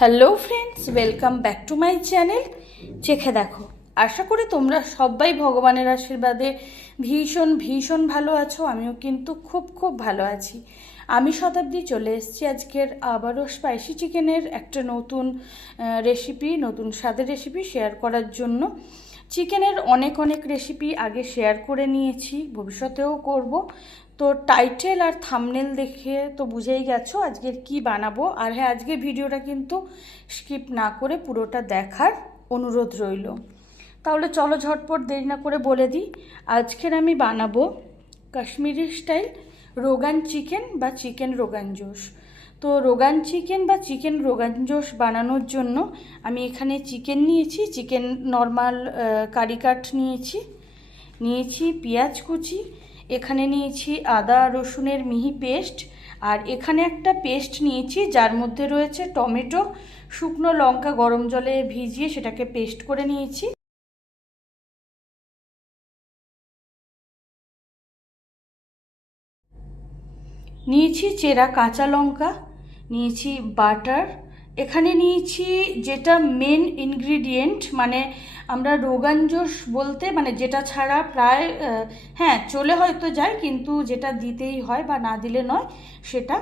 Hello friends, welcome back to my channel চেখে দেখো। আশা করি তোমরা সবাই ভগবানের আশীর্বাদে ভীষণ ভীষণ ভালো আছো। আমিও কিন্তু খুব খুব ভালো আছি। আমি শতাব্দী চলে এসেছি আজকের আবারও স্পাইসি চিকেনের একটা নতুন রেসিপি, নতুন স্বাদের রেসিপি শেয়ার করার জন্য। চিকেনের অনেক অনেক রেসিপি আগে শেয়ার করে নিয়েছি, ভবিষ্যতেও করব। তো টাইটেল আর থাম্বনেল দেখে তো বুঝেই গেছো আজকের কি বানাবো। আর হ্যাঁ, আজকের ভিডিওটা কিন্তু স্কিপ না করে পুরোটা দেখার অনুরোধ রইল। তাহলে চলো ঝটপট দেরি না করে বলে দিই। আজকের আমি বানাবো কাশ্মীরি স্টাইল রোগান চিকেন বা চিকেন রোগান জোশ। তো রোগান চিকেন বা চিকেন রোগান জোশ বানানোর জন্য আমি এখানে চিকেন নিয়েছি, চিকেন নর্মাল কারি কাট নিয়েছি পেঁয়াজ কুচি, এখানে নিয়েছি আদা রসুনের মিহি পেস্ট, আর এখানে একটা পেস্ট নিয়েছি যার মধ্যে রয়েছে টমেটো, শুকনো লঙ্কা গরম জলে ভিজিয়ে সেটাকে পেস্ট করে নিয়েছি। নিয়েছি চেরা কাঁচা লঙ্কা, নিয়েছি বাটার, এখানে নিয়েছি যেটা মেন ইনগ্রিডিয়েন্ট, মানে আমরা রোগান জোশ বলতে মানে যেটা ছাড়া প্রায় হ্যাঁ চলে হয়তো যায়, কিন্তু যেটা দিতেই হয় বা না দিলে নয় সেটা।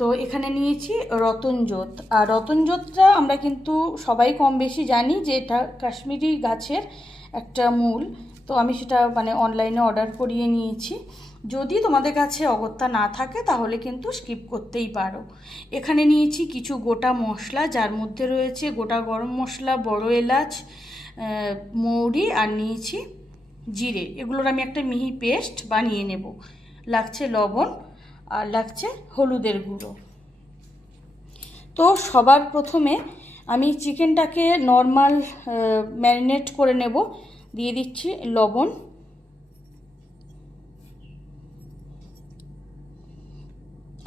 তো এখানে নিয়েছি রতনজোত। আর রতনজোতটা আমরা কিন্তু সবাই কম বেশি জানি যে এটা কাশ্মীরি গাছের একটা মূল। তো আমি সেটা মানে অনলাইনে অর্ডার করিয়ে নিয়েছি। যদি তোমাদের কাছে অগত্যা না থাকে তাহলে কিন্তু স্কিপ করতেই পারো। এখানে নিয়েছি কিছু গোটা মশলা, যার মধ্যে রয়েছে গোটা গরম মশলা, বড় এলাচ, মৌরি, আর নিয়েছি জিরে। এগুলোর আমি একটা মিহি পেস্ট বানিয়ে নেব। লাগছে লবণ আর লাগছে হলুদের গুঁড়ো। তো সবার প্রথমে আমি চিকেনটাকে নর্মাল ম্যারিনেট করে নেব। দিয়ে দিচ্ছি লবণ,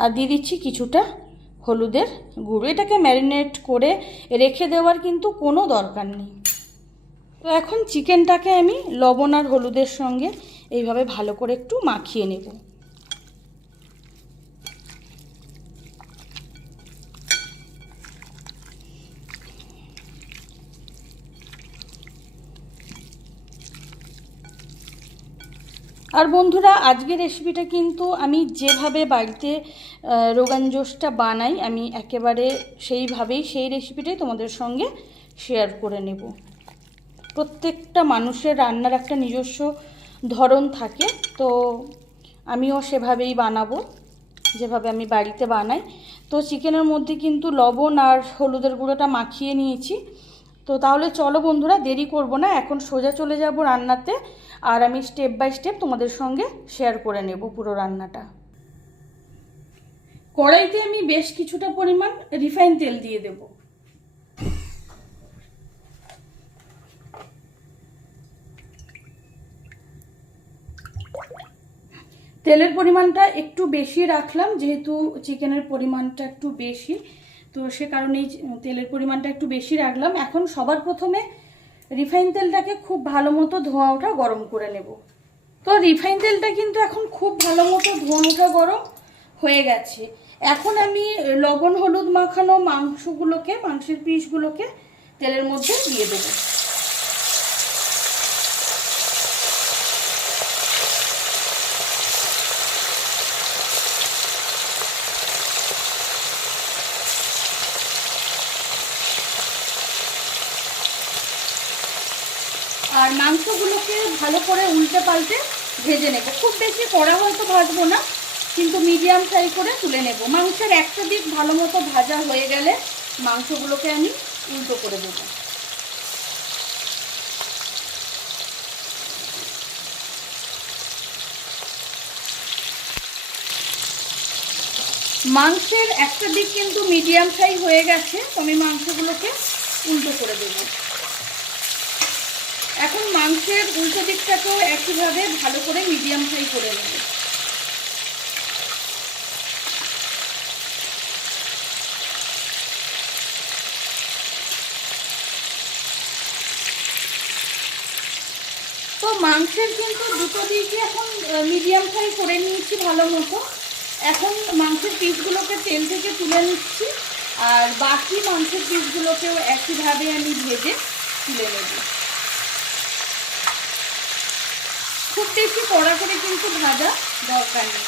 আর দিয়ে দিচ্ছি কিছুটা হলুদের গুঁড়ো। এটাকে ম্যারিনেট করে রেখে দেওয়ার কিন্তু কোনো দরকার নেই। তো এখন চিকেনটাকে আমি লবণ আর হলুদের সঙ্গে এইভাবে ভালো করে একটু মাখিয়ে নেব। আর বন্ধুরা, আজকের রেসিপিটা কিন্তু আমি যেভাবে বাড়িতে রোগান জোশটা বানাই আমি একেবারে সেইভাবেই সেই রেসিপিটাই তোমাদের সঙ্গে শেয়ার করে নেব। প্রত্যেকটা মানুষের রান্নার একটা নিজস্ব ধরন থাকে, তো আমিও সেভাবেই বানাবো যেভাবে আমি বাড়িতে বানাই। তো চিকেনের মধ্যে কিন্তু লবণ আর হলুদের গুঁড়োটা মাখিয়ে নিয়েছি। তো তাহলে চলো বন্ধুরা, দেরি করব না, এখন সোজা চলে যাব রান্নাতে। আর আমি স্টেপ বাই স্টেপ তোমাদের সঙ্গে শেয়ার করে নেব পুরো রান্নাটা। কড়াইতে আমি বেশ কিছুটা পরিমাণ রিফাইন তেল দিয়ে দেব। তেলের পরিমাণটা একটু বেশি রাখলাম, যেহেতু চিকেনের পরিমাণটা একটু বেশি, তো সে কারণেই তেলের পরিমাণটা একটু বেশি রাখলাম। এখন সবার প্রথমে রিফাইন তেলটাকে খুব ভালো মতো ধোঁয়া ওঠা গরম করে নেব। তো রিফাইন তেলটা কিন্তু এখন খুব ভালো মতো ধোঁয়া ওঠা গরম হয়ে গেছে। এখন আমি লবণ হলুদ মাখানো মাংসের পিসগুলোকে তেলের মধ্যে দিয়ে দেবো। আর মাংসগুলোকে ভালো করে উল্টে পাল্টে ভেজে নেব। খুব বেশি কড়া হয়তো ভাজবো না, কিন্তু মিডিয়াম ফ্রাই করে তুলে নেব। মাংসের একটা দিক ভালো মতো ভাজা হয়ে গেলে মাংসগুলোকে আমি উল্টো করে দেব। মাংসের একটা দিক কিন্তু মিডিয়াম ফ্রাই হয়ে গেছে, তো আমি মাংসগুলোকে উল্টো করে দেব। এখন মাংসের উল্টো দিকটাকেও একইভাবে ভালো করে মিডিয়াম ফ্রাই করে নেব। তো মাংসের কিন্তু দুটো দিকই এখন মিডিয়াম ফ্রাই করে নিয়েছি ভালো মতো। এখন মাংসের পিসগুলোকে তেল থেকে তুলে নিচ্ছি। আর বাকি মাংসের পিসগুলোকেও একইভাবে আমি ভেজে তুলে নেব। খুব বেশি কড়া করে কিন্তু ভাজা দরকার নেই।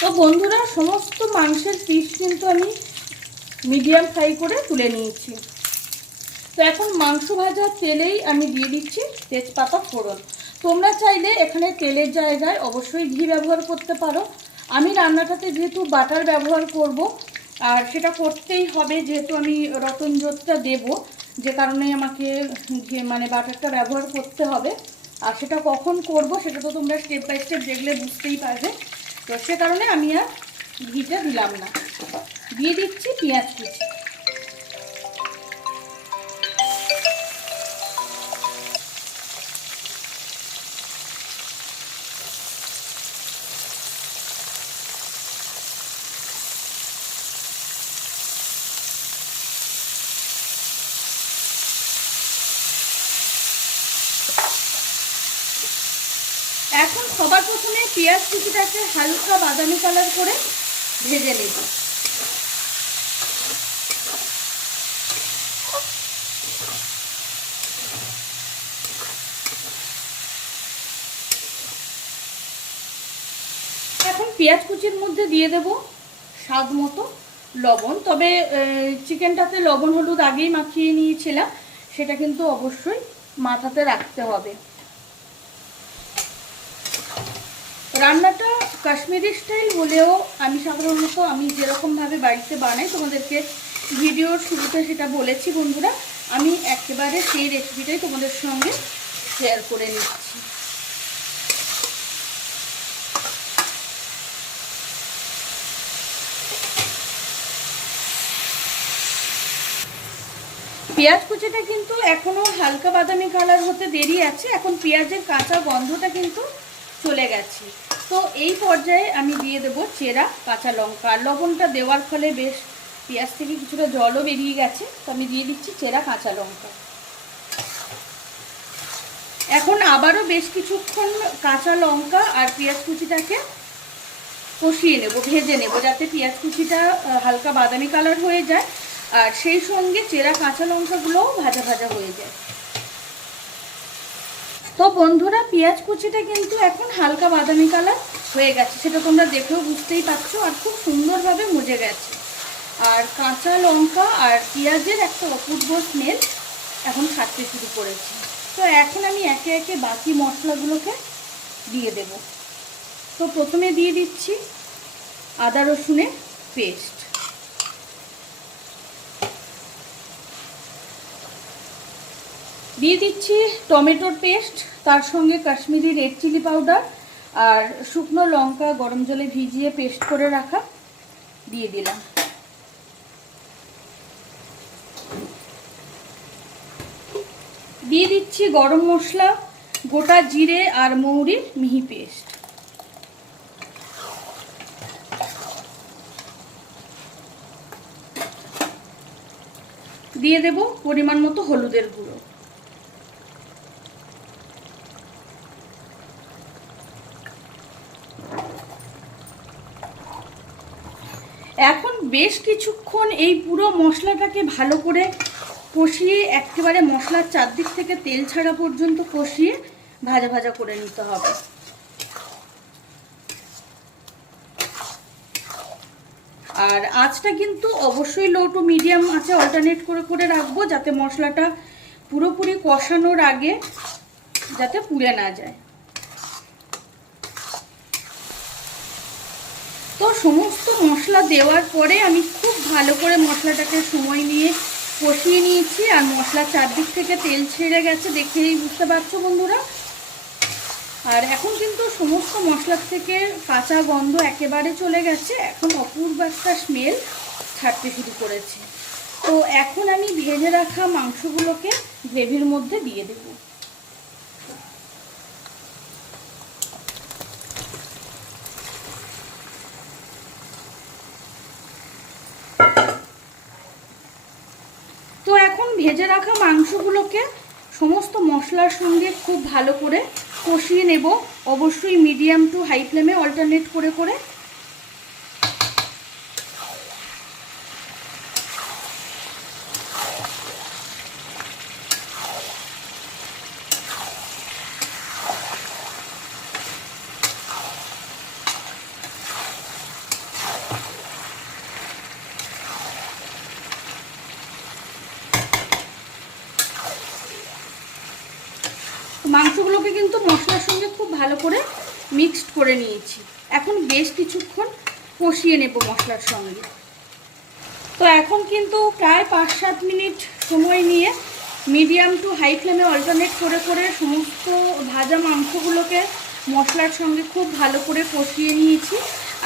তো বন্ধুরা, সমস্ত মাংসের পিস কিন্তু আমি মিডিয়াম ফ্রাই করে তুলে নিয়েছি। তো এখন মাংস ভাজার তেলেই আমি দিয়ে দিচ্ছি তেজপাতা ফোড়ন। তোমরা চাইলে এখানে তেলের জায়গায় অবশ্যই ঘি ব্যবহার করতে পারো। আমি রান্নাটাতে যেহেতু বাটার ব্যবহার করব, আর সেটা করতেই হবে যেহেতু আমি রতনজোতটা দেব, যে কারণে আমাকে বাটারটা ব্যবহার করতে হবে। আর সেটা কখন করব সেটা তো তোমরা স্টেপ বাই স্টেপ দেখলে বুঝতেই পারবে। তো সে কারণে আমি আর ঘিটা দিলাম না। দিয়ে দিচ্ছি পেঁয়াজ কুচি। এখন সবার প্রথমে পেঁয়াজ কুচিটাকে হালকা বাদামি কালার করে ভেজে নেব। এখন পেঁয়াজ কুচির মধ্যে দিয়ে দেব স্বাদ মতো লবণ। তবে চিকেনটাতে লবণ হলুদ আগেই মাখিয়ে নিয়েছিলাম, সেটা কিন্তু অবশ্যই মাথাতে রাখতে হবে। রান্নাটা কাশ্মীরি স্টাইল হলেও আমি সাধারণত আমি যেরকমভাবে বাড়িতে বানাই তোমাদেরকে ভিডিওর শুরুতে সেটা বলেছি বন্ধুরা, আমি একেবারে সেই রেসিপিটাই তোমাদের সঙ্গে শেয়ার করে নিচ্ছি। পেঁয়াজ কুচিটা কিন্তু এখনো হালকা বাদামি কালার হতে দেরি আছে। এখন পেঁয়াজের কাঁচা গন্ধটা কিন্তু চলে গেছে। তো এই পর্যায়ে আমি দিয়ে দেবো চেরা কাঁচা লঙ্কা। লবণটা দেওয়ার ফলে বেশ পেঁয়াজ থেকে কিছুটা জলও বেরিয়ে গেছে। তো আমি দিয়ে দিচ্ছি চেরা কাঁচা লঙ্কা। এখন আবারও বেশ কিছুক্ষণ কাঁচা লঙ্কা আর পেঁয়াজ কুচিটাকে কষিয়ে নেব, ভেজে নেব, যাতে পেঁয়াজ কুচিটা হালকা বাদামি কালার হয়ে যায় আর সেই সঙ্গে চেরা কাঁচা লঙ্কাগুলোও ভাজা ভাজা হয়ে যায়। তো বন্ধুরা, পেঁয়াজ কুচিটা কিন্তু এখন হালকা বাদামি কালার হয়ে গেছে, সেটা তোমরা দেখেও বুঝতেই পারছো, আর খুব সুন্দরভাবে মজে গেছে। আর কাঁচা লঙ্কা আর পেঁয়াজের একটা অপূর্ব স্মেল এখন ছাড়তে শুরু করেছে। তো এখন আমি একে একে বাকি মশলাগুলোকে দিয়ে দেব। তো প্রথমে দিয়ে দিচ্ছি আদা রসুনের পেস্ট, দিয়ে দিচ্ছি টমেটোর পেস্ট, তার সঙ্গে কাশ্মীরি রেড চিলি পাউডার আর শুকনো লঙ্কা গরম জলে ভিজিয়ে পেস্ট করে রাখা দিয়ে দিলাম। দিয়ে দিচ্ছি গরম মশলা, গোটা জিরে আর মৌরির মিহি পেস্ট। দিয়ে দেব পরিমাণ মতো হলুদের গুঁড়ো। এখন বেশ কিছুক্ষণ এই পুরো মশলাটাকে ভালো করে কষিয়ে একেবারে মশলার চারদিক থেকে তেল ছাড়া পর্যন্ত কষিয়ে ভাজা ভাজা করে নিতে হবে। আর আঁচটা কিন্তু অবশ্যই লো টু মিডিয়াম আঁচে অল্টারনেট করে করে রাখবো, যাতে মশলাটা পুরোপুরি কষানোর আগে যাতে পুড়ে না যায়। তো সমস্ত মশলা দেওয়ার পরে আমি খুব ভালো করে মশলাটাকে সময় নিয়ে কষিয়ে নিয়েছি, আর মশলার চারদিক থেকে তেল ছেড়ে গেছে, দেখেই বুঝতে পারছো বন্ধুরা। আর এখন কিন্তু সমস্ত মশলার থেকে কাঁচা গন্ধ একেবারে চলে গেছে, এখন অপূর্ব একটা স্মেল ছাড়তে শুরু করেছে। তো এখন আমি ভেজে রাখা মাংসগুলোকে গ্রেভির মধ্যে দিয়ে দেব। তো এখন ভেজে রাখা মাংসগুলোকে সমস্ত মশলার সঙ্গে খুব ভালো করে কষিয়ে নেব, অবশ্যই মিডিয়াম টু হাই ফ্লেমে অল্টারনেট করে করে। মাংসগুলোকে কিন্তু মশলার সঙ্গে খুব ভালো করে মিক্সড করে নিয়েছি। এখন বেশ কিছুক্ষণ কষিয়ে নেব মশলার সঙ্গে। তো এখন কিন্তু প্রায় 5-7 মিনিট সময় নিয়ে মিডিয়াম টু হাই ফ্লেমে অল্টারনেট করে করে সমস্ত ভাজা মাংসগুলোকে মশলার সঙ্গে খুব ভালো করে কষিয়ে নিয়েছি।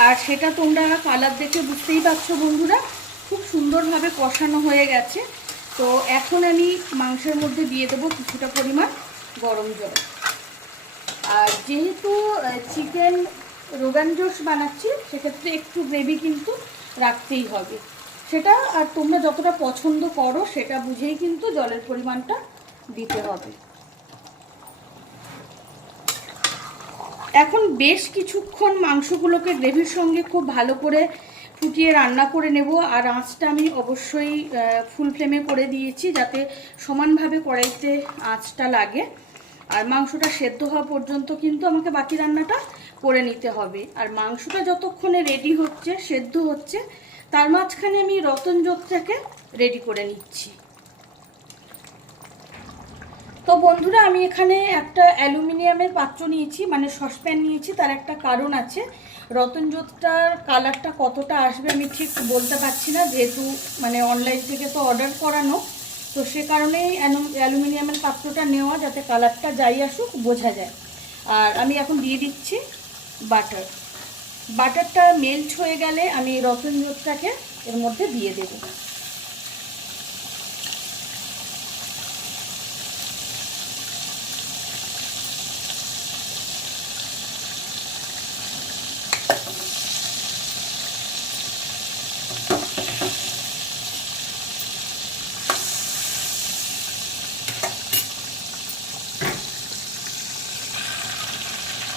আর সেটা তোমরা কালার দেখে বুঝতেই পারছো বন্ধুরা, খুব সুন্দরভাবে কষানো হয়ে গেছে। তো এখন আমি মাংসের মধ্যে দিয়ে দেবো কিছুটা পরিমাণ গরম জল। আর যেহেতু চিকেন রোগান জোশ বানাচ্ছি, সেক্ষেত্রে একটু গ্রেভি কিন্তু রাখতেই হবে। সেটা আর তোমরা যতটা পছন্দ করো সেটা বুঝেই কিন্তু জলের পরিমাণটা দিতে হবে। এখন বেশ কিছুক্ষণ মাংসগুলোকে গ্রেভির সঙ্গে খুব ভালো করে ফুটিয়ে রান্না করে নেব। আর আঁচটা আমি অবশ্যই ফুল ফ্লেমে করে দিয়েছি, যাতে সমানভাবে কড়াইতে আঁচটা লাগে। আর মাংসটা সেদ্ধ হওয়া পর্যন্ত কিন্তু আমাকে বাকি রান্নাটা করে নিতে হবে। আর মাংসটা যতক্ষণে রেডি হচ্ছে, সেদ্ধ হচ্ছে, তার মাঝখানে আমি রতনজোতটাকে রেডি করে নিচ্ছি। তো বন্ধুরা, আমি এখানে একটা অ্যালুমিনিয়ামের পাত্র নিয়েছি, মানে সসপ্যান নিয়েছি। তার একটা কারণ আছে, রতনজোতটার কালারটা কতটা আসবে আমি ঠিক বলতে পারছি না, যেহেতু মানে অনলাইন থেকে তো অর্ডার করানো। তো সে কারণেই অ্যালুমিনিয়ামের পাত্রটা নেওয়া, যাতে কালারটা যাই আসুক বোঝা যায়। আর আমি এখন দিয়ে দিচ্ছি বাটার। বাটারটা মেল্ট হয়ে গেলে আমি রতনজোতটাকে এর মধ্যে দিয়ে দেব।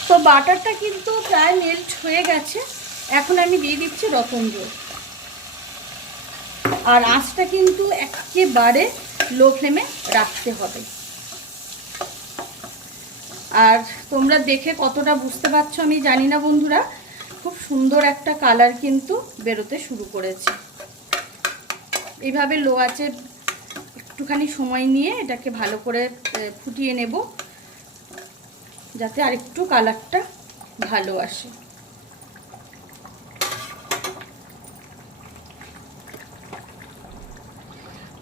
তো বাটারটা কিন্তু প্রায় মেল্ট হয়ে গেছে। এখন আমি দিয়ে দিচ্ছি রতনজোত। আর আঁচটা কিন্তু একেবারে লো ফ্লেমে রাখতে হবে। আর তোমরা দেখে কতটা বুঝতে পারছো আমি জানি না বন্ধুরা, খুব সুন্দর একটা কালার কিন্তু বেরোতে শুরু করেছে। এইভাবে লো আঁচে একটুখানি সময় নিয়ে এটাকে ভালো করে ফুটিয়ে নেব, যাতে আরেকটু কালারটা ভালো আসে।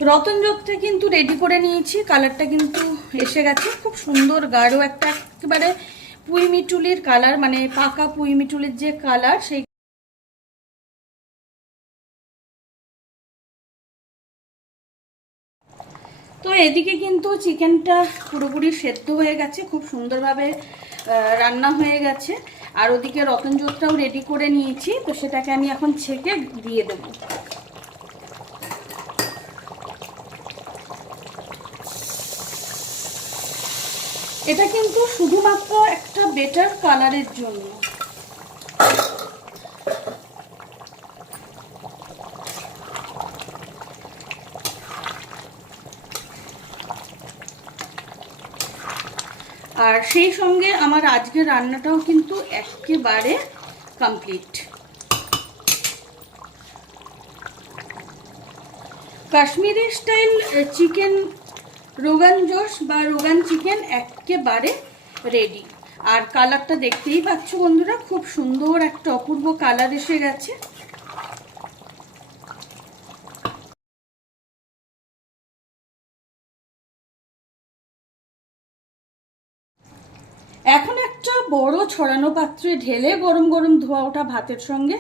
রতনজোতটা কিন্তু রেডি করে নিয়েছি, কালারটা কিন্তু এসে গেছে, খুব সুন্দর গাঢ় একটা একেবারে পুঁই মিটুলির কালার, মানে পাকা পুঁই মিটুলির যে কালার সেই। তো এদিকে কিন্তু চিকেনটা পুরোপুরি সেদ্ধ হয়ে গেছে, খুব সুন্দরভাবে রান্না হয়ে গেছে। আর ওদিকে রতনজোতটাও রেডি করে নিয়েছি, তো সেটাকে আমি এখন ছেঁকে দিয়ে দেব। এটা কিন্তু শুধুমাত্র একটা বেটার কালারের জন্য। আর সেই সঙ্গে আমার আজকের রান্নাটাও কিন্তু একেবারে complete. Kashmiri style chicken rogan josh বা রোগান চিকেন একেবারে রেডি। আর কালারটা দেখতেই পাচ্ছ বন্ধুরা, খুব সুন্দর একটা অপূর্ব কালার এসে গেছে। এখন একটা বড় ছড়ানো পাত্রে ঢেলে গরম গরম ধোয়া ওঠা ভাতের সঙ্গে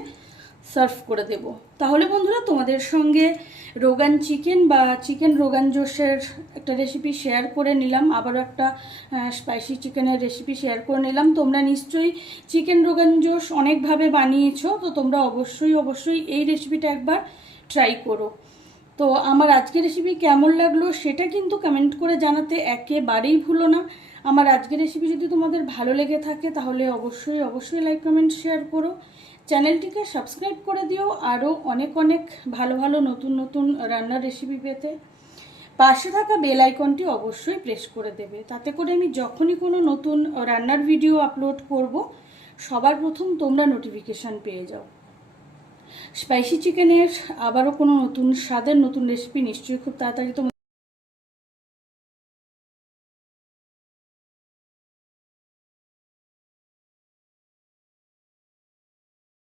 সার্ভ করে দেব। তাহলে বন্ধুরা, তোমাদের সঙ্গে রোগান চিকেন বা চিকেন রোগান জোশের একটা রেসিপি শেয়ার করে নিলাম, আবারও একটা স্পাইসি চিকেনের রেসিপি শেয়ার করে নিলাম। তোমরা নিশ্চয়ই চিকেন রোগান জোশ অনেকভাবে বানিয়েছো, তো তোমরা অবশ্যই এই রেসিপিটা একবার ট্রাই করো। তো আমার আজকের রেসিপি কেমন লাগলো সেটা কিন্তু কমেন্ট করে জানাতে একেবারেই ভুলো না। আমার আজকের রেসিপি যদি তোমাদের ভালো লেগে থাকে তাহলে অবশ্যই অবশ্যই লাইক কমেন্ট শেয়ার করো, চ্যানেলটিকে সাবস্ক্রাইব করে দিও আরও অনেক অনেক ভালো ভালো নতুন নতুন রান্নার রেসিপি পেতে। পাশে থাকা বেল আইকনটি অবশ্যই প্রেস করে দেবে, তাতে করে আমি যখনই কোনো নতুন রান্নার ভিডিও আপলোড করব সবার প্রথম তোমরা নোটিফিকেশান পেয়ে যাও। স্পাইসি চিকেনের আবারও কোনো নতুন স্বাদের নতুন রেসিপি নিশ্চয়ই খুব তাড়াতাড়ি তোমরা